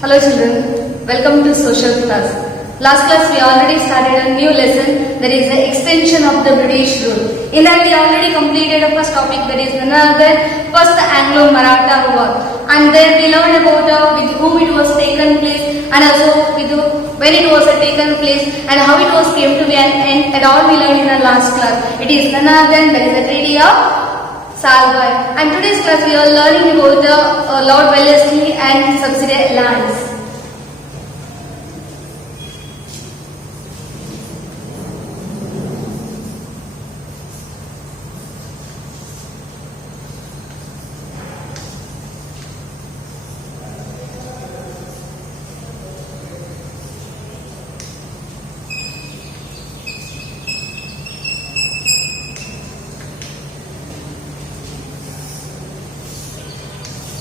Hello children, welcome to social class. Last class we already started a new lesson, that is the extension of the British rule. In that we already completed the first topic, that is another first Anglo-Maratha War. And then we learned about with whom it was taken place and also with when it was taken place and how it was came to be an end, and all we learned in the last class. It is none other than that is the Treaty of Salwai. And today's class we are learning about Lord Wellesley and subsidiary lands.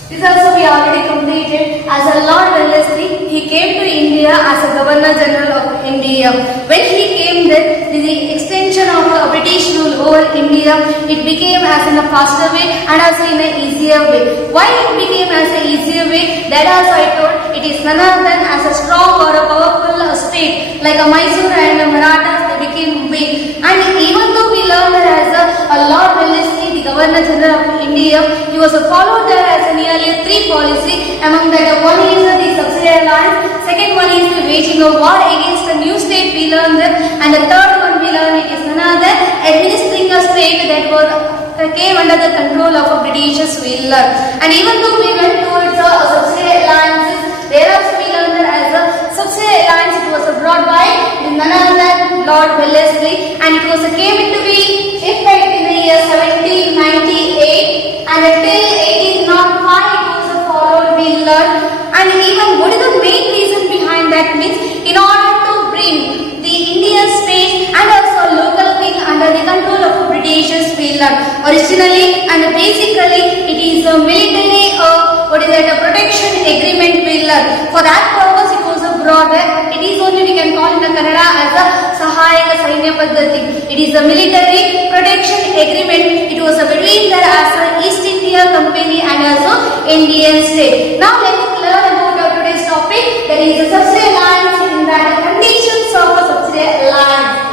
This also we already completed. As a Lord Wellesley, he came to India as a Governor General of India. When he came there, the extension of British rule over India, it became as in a faster way and also in an easier way. Why it became as an easier way? That also I told, it is none other than as a strong or a powerful state like a Mysore and a Marathas, they became weak. And even though we learned that as a Lord Wellesley, the Governor General of India, he was followed there as nearly three policy. Among that, one is the subsidiary land, second one is the waging a war against a new state we learned that, and the third one we learned it is another administering a state that was came under the control of a Britishers we learned. And even though we went towards a subsidiary alliances, there also we learned that as a subsidiary alliance it was brought by none other than Lord Wellesley, and it was came into be effect in the year 1798, and until 1805 it was followed we learned. And even what is the main reason behind that means in order to bring the Indian state and also local king under the control of Britishers we learned. Originally and basically it is a military a protection agreement we learned. For that purpose it was brought there. It is only we can call in the Kannada as a Sahayaka Sainya Paddhati. It is a military protection agreement. It was between the as a East India Company and also Indian state. Now let us learn about today's topic, that is the subsidiary lands in that conditions of a subsidiary land.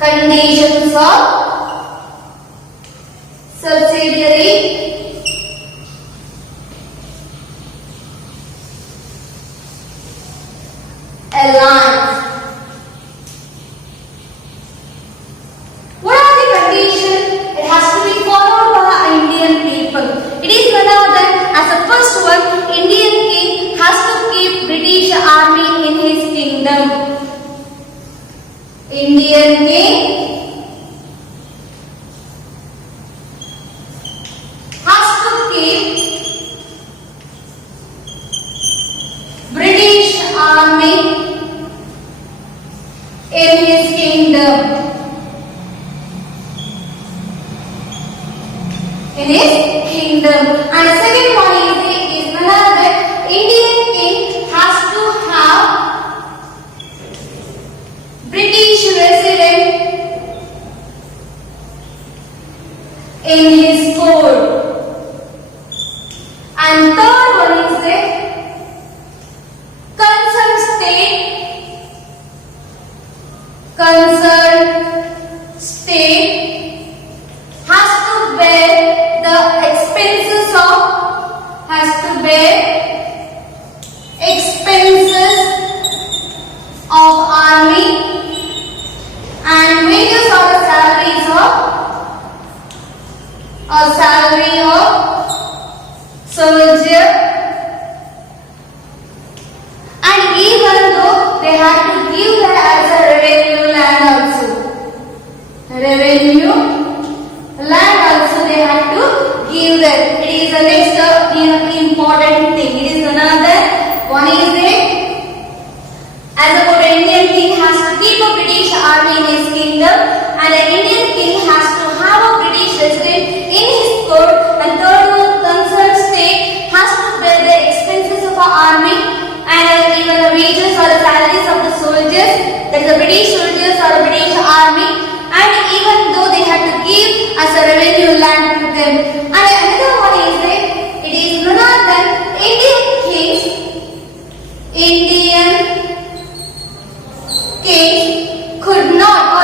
Conditions of subsidiary alliance. What are the conditions? It has to be followed by Indian people. It is none other than as the first one, Indian king has to keep British army in his kingdom. Indian king has to keep British army in his kingdom. And the second one is none other than Indian king has to have British resident in his court. And third one is the concerned state has to bear the expenses of army and wages or the salary of soldier. And even though they had to give that as a revenue land also. Revenue land also they had to give that. It is the next important thing. It is another one is the as about an Indian king has to keep a British army in his kingdom, and an Indian king has to have a British resident in his court, and third one concerned state has to bear the expenses of our army and even the wages or the salaries of the soldiers, that is the British soldiers or the British army, and even though they had to give as a revenue land to them. And another one is that it is none other than Indian kings could not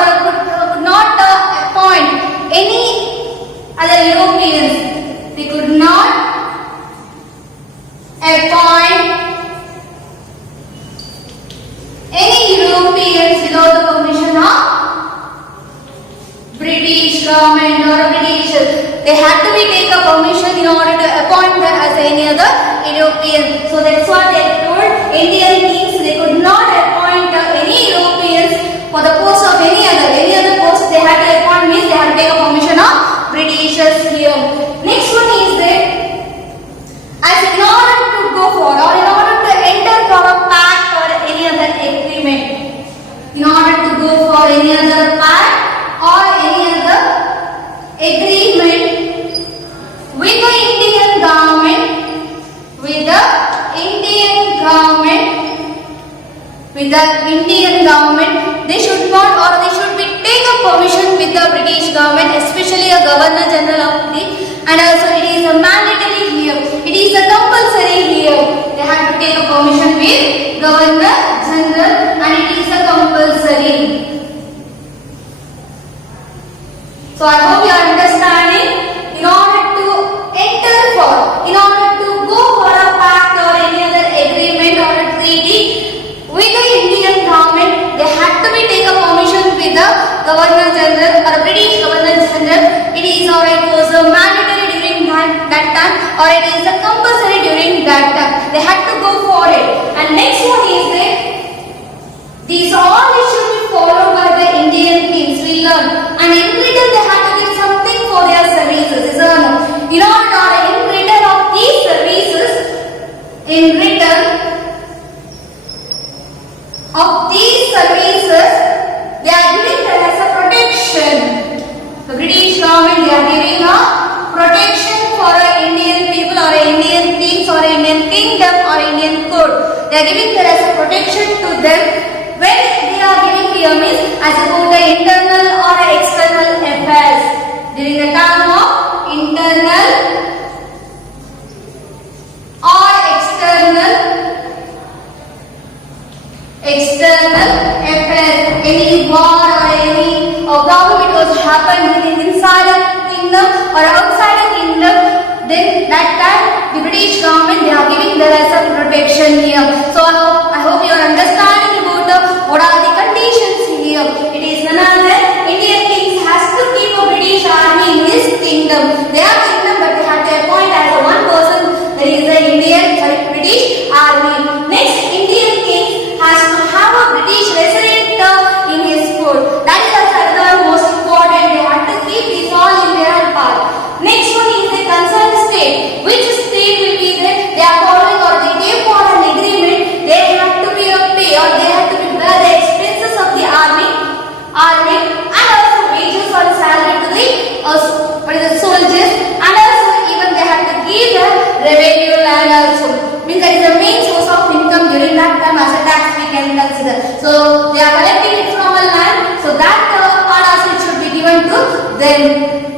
appoint any other Europeans. They could not appoint any Europeans without the permission of British government or Britishers. They had to be take a permission in order to appoint them as any other European. So that's what they told Indian kings. They could not appoint any Europeans for the post of any other post. They had to appoint means they had to take a permission of Britishers here. Next one is that as in order to go for or in order to enter for a pact or any other agreement, in order to go for any other pact or any other agreement with the Indian government, they should not or they should be take a permission with the British government, especially a Governor General of the, and also it is a mandatory here. It is a compulsory here. They have to take a permission with Governor General, and it is a compulsory. So I hope you are understanding. In order to go for a pact or any other agreement or a treaty with the Indian government, they had to be take a permission with the Governor General or British Governor General. It is or it was a mandatory during that time or it is a compulsory during that time. They had to go for it. And next one is that these all should be followed by the Indian kings. We learn, and in return they had to give something for their services. Is there no? In order or in return of these services, they are giving them as a protection. The British government, they are giving a protection for a Indian people or a Indian kings or a Indian kingdom or Indian court. They are giving them as a protection to them. When they are giving here means as about the internal or external affairs. During the time of internal or external affairs, any war or any problem it was happened inside a kingdom or outside a kingdom, then that time the British government they are giving there as a protection here. So I hope you are understanding about what are the conditions here. It is none other than Indian kings has to keep a British army in this kingdom. They are kingdom but they have to appoint as a one person that is the British army. Next, Indian king has to have a British resident in his court. That is also the most important. They have to keep this all in their part. Next one is the concerned state. Which state will be there? They are following or they gave for an agreement. They have to be pay or they have to be bear the expenses of the army and also wages or salary to the soldiers, and also even they have to give the revenue land also. Means that is the main source of income during that time as a tax we can consider. So they are collecting it from a land, so that part also it should be given to them.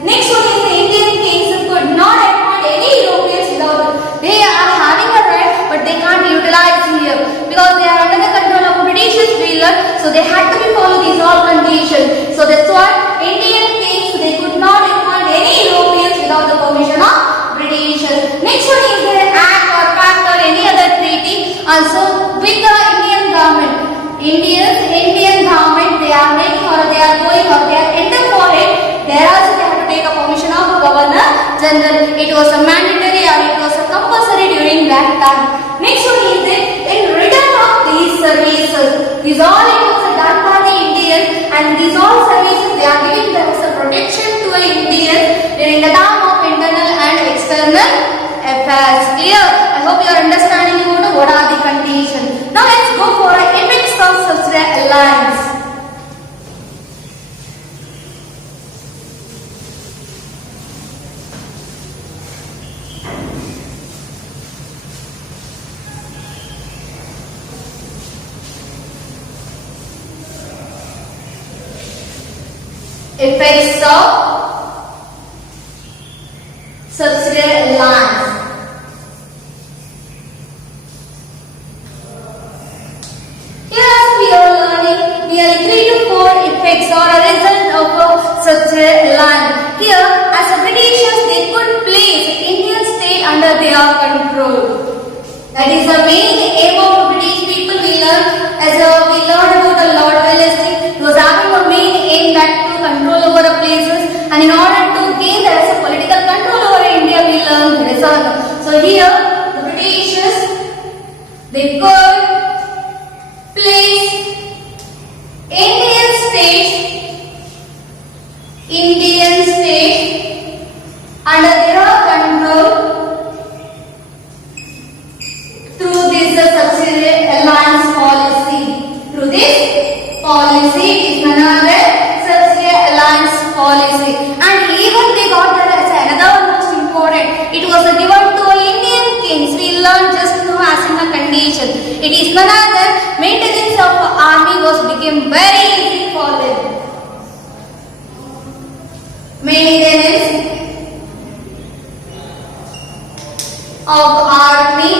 Next one is the Indian kings could not appoint any Europeans without. They are having a right but they can't utilize here because they are under the control of British ruler, so they had to be follow these all conditions. So that's why Indian kings they could not appoint any Europeans without the permission of British. Next one is the act or pact or any other treaty also with the Indian government. Indian government they are making or they are going or they are enter for it. There also they have to take a permission of Governor General. It was a mandatory or it was a compulsory during that time. Next one is that in return of these services, these all it was done by the Indians, and these all services they are giving them as a protection to the Indians during the time of internal and external affairs. Clear? I hope you are understanding about what are the conditions. Now let's go for an effects of such an alliance. Effects of subsidiary lands. Here also we are learning nearly 3 to 4 effects or a result of a subsidiary land. Here, as the Britishers, they could place Indian state under their control. That is the main aim of British people. We learned about the Lord Wellesley. He was having a main aim that to control over the places, and in order to gain there is a political control over India, we learned this. So here, the Britishers, they could place Indian state under their control through this subsidiary alliance policy. Through this policy is another subsidiary alliance policy, and even they got that as another one most important. It was given to Indian kings. We learned just now as in a condition. It is none other maintenance of army became very easy for them. Maintenance of army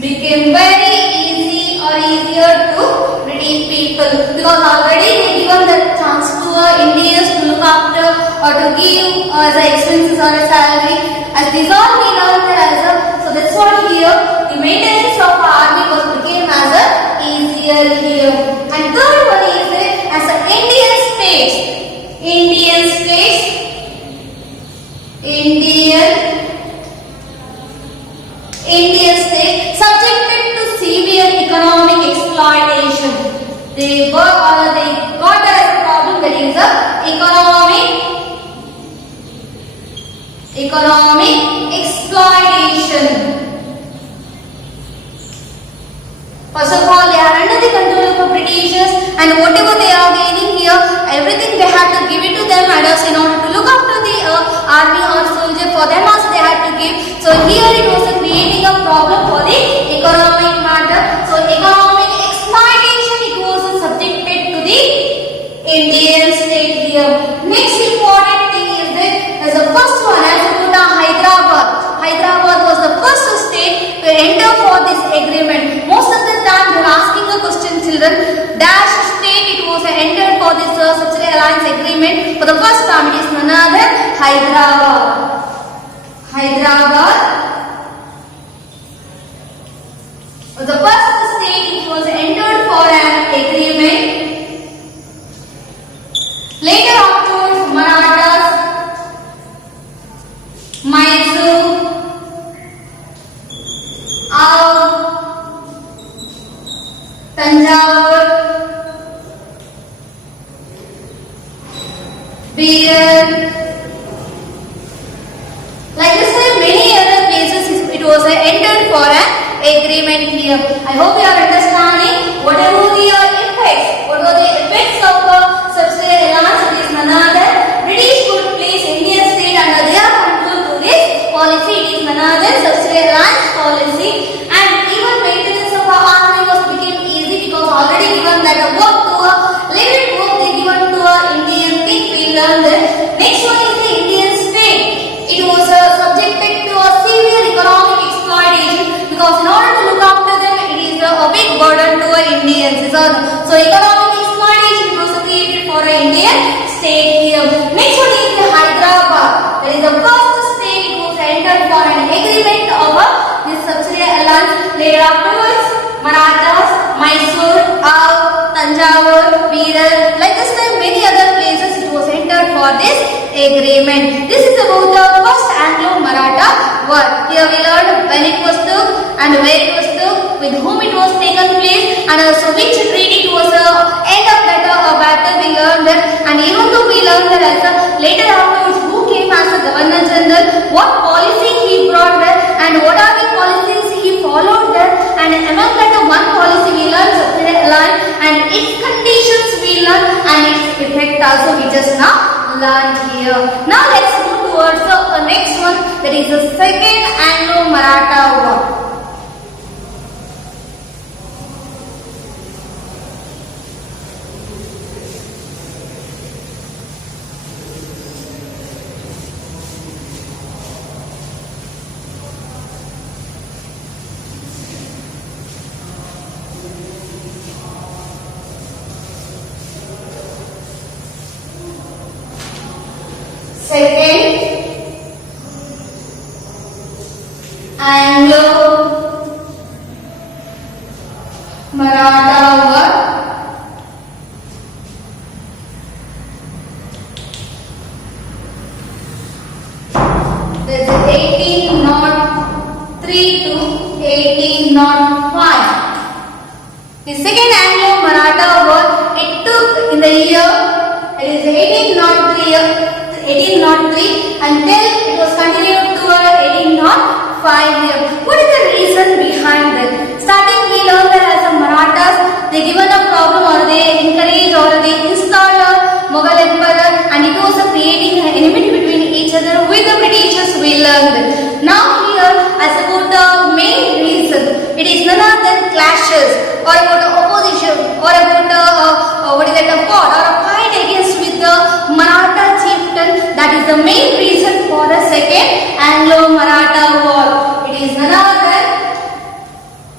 became very easy or easier to British people, because already they given the chance to Indians to look after or to give the expenses or a salary. As this all we learned as a, so that's what here the maintenance of army became as a easier here. And third one is as a Indian state subjected to severe economic exploitation. They got as a problem, that is the economic exploitation. First of all, they are under the control of the Britishers, and whatever they are gaining here, everything they had to give it to them, and also in order to look after the army or soldier, for them also they had to give. So here it was creating a problem for the economic matter. So economic exploitation, it was subjected to the Indian state here. Next important thing is that as the first one, as we put Hyderabad. Hyderabad was the first state to enter for this agreement. Most of the time they are asking a question, children, dash state it was entered for this subsidiary alliance agreement. For the first time it is none other Hyderabad. Hyderabad was the first state which was entered for an agreement. Later afterwards, Marathas, Mysore, Tanjore, Beer, like this many other places it was entered for an agreement here. I hope you are understanding whatever the effects, what were the effects of the subsidiary alliance. It is none other British could place Indian state under their control through this policy. It is none other subsidiary alliance policy, and even maintenance of our army became easy, because already given that a work to a limit work they given to a Indian thing. We learned that. Next one is the Indian state. It was subjected to a severe economic exploitation, because in order to look after them, it is a big burden to Indians. So economic exploitation was created for an Indian state here. Next one is the Hyderabad. That is the first state it was entered for an agreement of this subsidiary alliance. Later afterwards, Marathas, Mysore, Tanjore, Beer, like this time many other places it was entered for this agreement. This is about the first Anglo-Maratha war. Here we learned when it was took and where it was took, with whom it was taken place, and also which treaty it was end of that battle. We learned that, and even though we learned that as later afterwards who came as a Governor General, what policy he brought there, and what are the policies he followed there, and among that one policy we learned subsidiary alliance and its conditions we learned, and its effect also we just now learned here. Now let's move towards the next one, that is the second Anglo-Maratha war. Second Anglo-Maratha War. This is 1803 to 1805. The second Anglo-Maratha War, it took in the year, it is 1803 until it was continued to 1805 year. What is the reason behind that? Starting we learned that as a Marathas, they given a problem or they encouraged or they installed a Mughal emperor and it was creating an enmity between each other with the Britishers we learned. Now here as about the main reason, it is none other than clashes or about opposition or about a fight or a fight against with the Maratha chieftain. That is the main reason for the second Anglo-Maratha War. It is none other than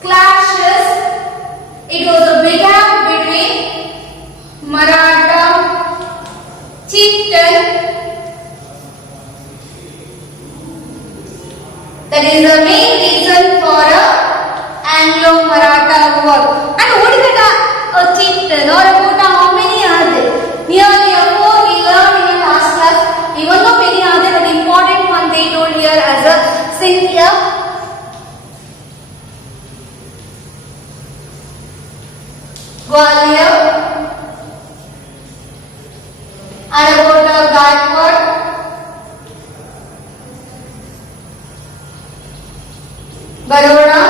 clashes. It was a began between Maratha chieftain. That is the main reason for a Anglo-Maratha War. And what is that a chieftain or about how many are there? Nearly a 4 we learned in the last class. Even though many are there, the important one they told here as a Scindia, Gwalior, and about Gaikwad, Baroda,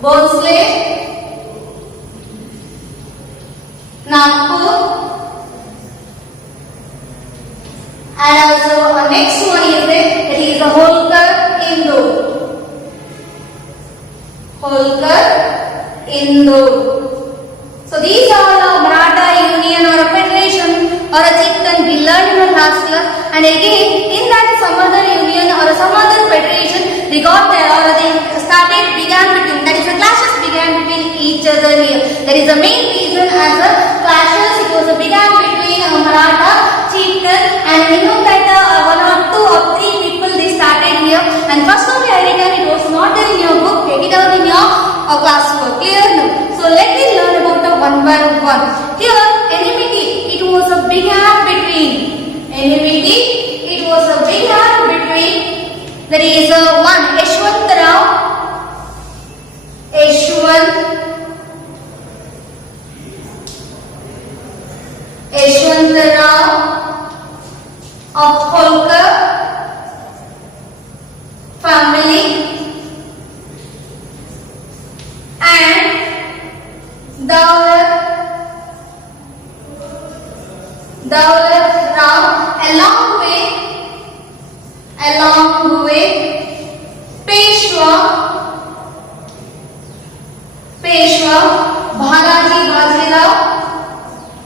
Bhosle, Nagpur, and also next one is it is the Holkar Indore. Holkar Indore. So these are the Maratha Union or a federation or a chieftain we learned in the last class, and again in that some other union or some other federation they got there or they began between, that is the clashes began between each other here. That is the main reason as a clashes. It was a began between a Maratha chieftain and we know that one or two or three people they started here, and first only I written it was not there in your book, take it out in your classwork. Clear now? So let me learn about the one by one. Here enmity, it was a began between. Enmity, it was a began between. There is one Yashwantrao of Holkar family and Daulat Rao along with Peshwa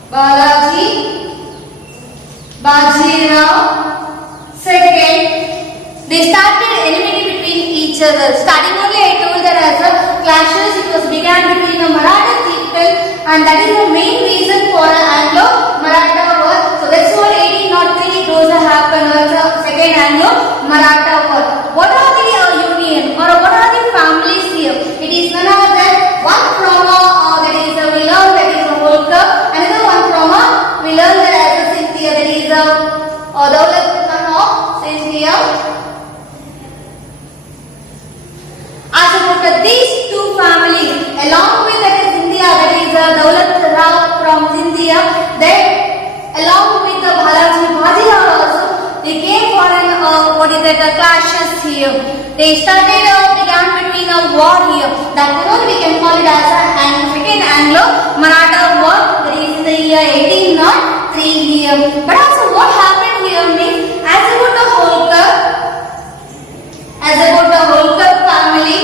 Balaji Bajirao second. They started enmity between each other. Starting only I told that as a clashes it was began between a Maratha chieftain, and that is the main reason for an Anglo-Maratha War. So that's what 1803 it was happened as a second Anglo-Maratha War. What are the union or what are the families here? It is none other than one from that is a we learned that is a Holkar, another one from we learned that as a Scindia, that is a Daulat of Scindia. As about these two families, along with that is India, that is Daulat Rao from Scindia, then along with the Balaji Bajirao also, they came for an clashes here. They started began between a war here. That one we can call it as a second Anglo-Maratha War. That is in the year 1803 here. But also what happened here means as about the Holkar family,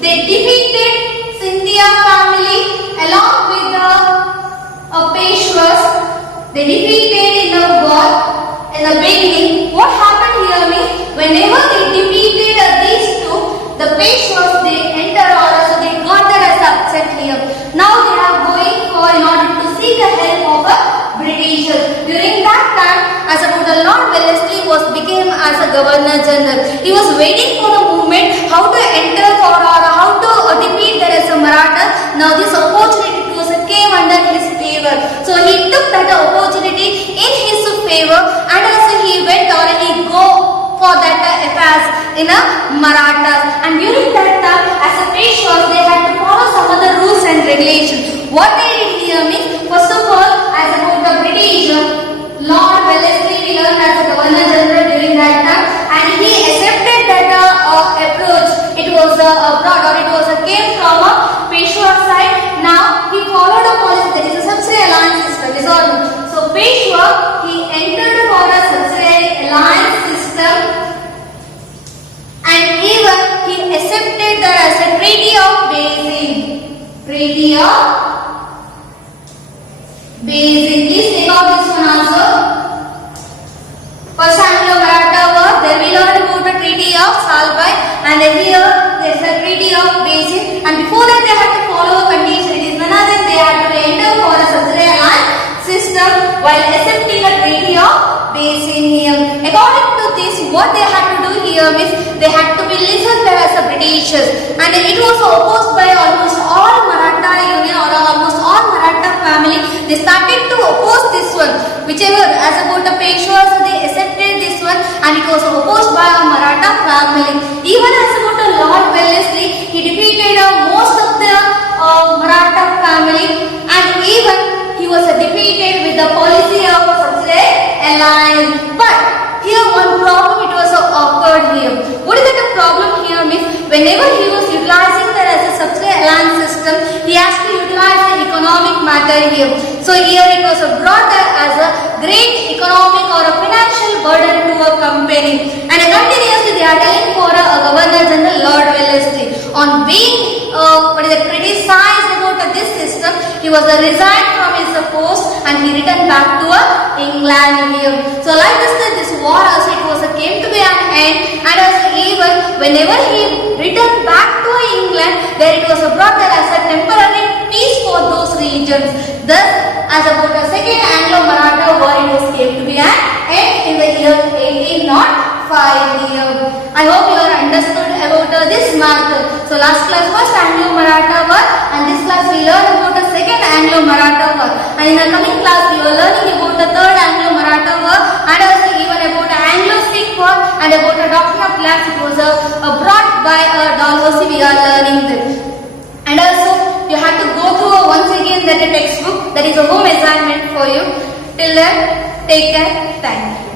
they defeated Scindia family along with the Peshwas. They defeated in the war in the beginning. What happened here means whenever they defeated these two, the Peshwas they enter or so they got their as upset here. Now they are going for in order to seek the help of a Britishers. During that as about the Lord Wellesley became as a Governor General. He was waiting for the movement how to enter or how to defeat there as a Maratha. Now this opportunity came under his favor. So he took that opportunity in his favor, and also he went or he go for that affairs in a Marathas. And during that time, as a Peshwas, they had to follow some other rules and regulations. What they did here means, first of all, as about the British, Lord Wellesley we learned as a Governor General during that time, and he accepted that approach. It was abroad or it was came from a Peshwa side. Now he followed a policy that is a subsidiary alliance system. Is all. So Peshwa he entered for a subsidiary alliance system, and even he accepted that as a Treaty of Basing. Treaty of Basing. Please take out this one also. First Anglo-Maratha War, then we learned about the Treaty of Salbai, and then here there is a Treaty of Basing, and before that they had to follow a condition. It is none other than they had to enter for a subsidiary alliance system while accepting a Treaty of Basing here. According to this, what they had to do here means they had to be listened as the Britishers, and it was opposed by almost all Maratha union or almost all Maratha family. They started to oppose this one. Whichever as about the Peshwas, they accepted this one, and it was opposed by a Maratha family. Even as about the Lord Wellesley, he defeated most of the Maratha family, and even he was defeated with the policy of subsidiary alliance. But here one problem it was occurred here. What is the problem here means, whenever he was utilizing that as a subsidiary alliance system, he has to utilize the economic matter here. So here it was brought as a great economic or a financial burden to a company, and continuously they are telling for a Governor General Lord Wellesley on being criticized about this system. He was resigned from his post and he returned back to England here. So like this war also it was came to be an end, and also even whenever he returned back to England, there it was brought there as a temporary peace for those regions. Thus, as about the second Anglo-Maratha war, it was came to be an end in the year 1805 here. I hope you are understood about this matter. So last class first Anglo-Maratha war, and this class we learned about the second Anglo-Maratha war, and in the coming class we were learning about the third Anglo-Maratha war, and also even about the Anglo-Sikh war, and about the doctrine of lapse. It was brought by Dalhousie. We are learning them, and also you have to go through once again that textbook, that is a home assignment for you. Till then, take care. Thank you.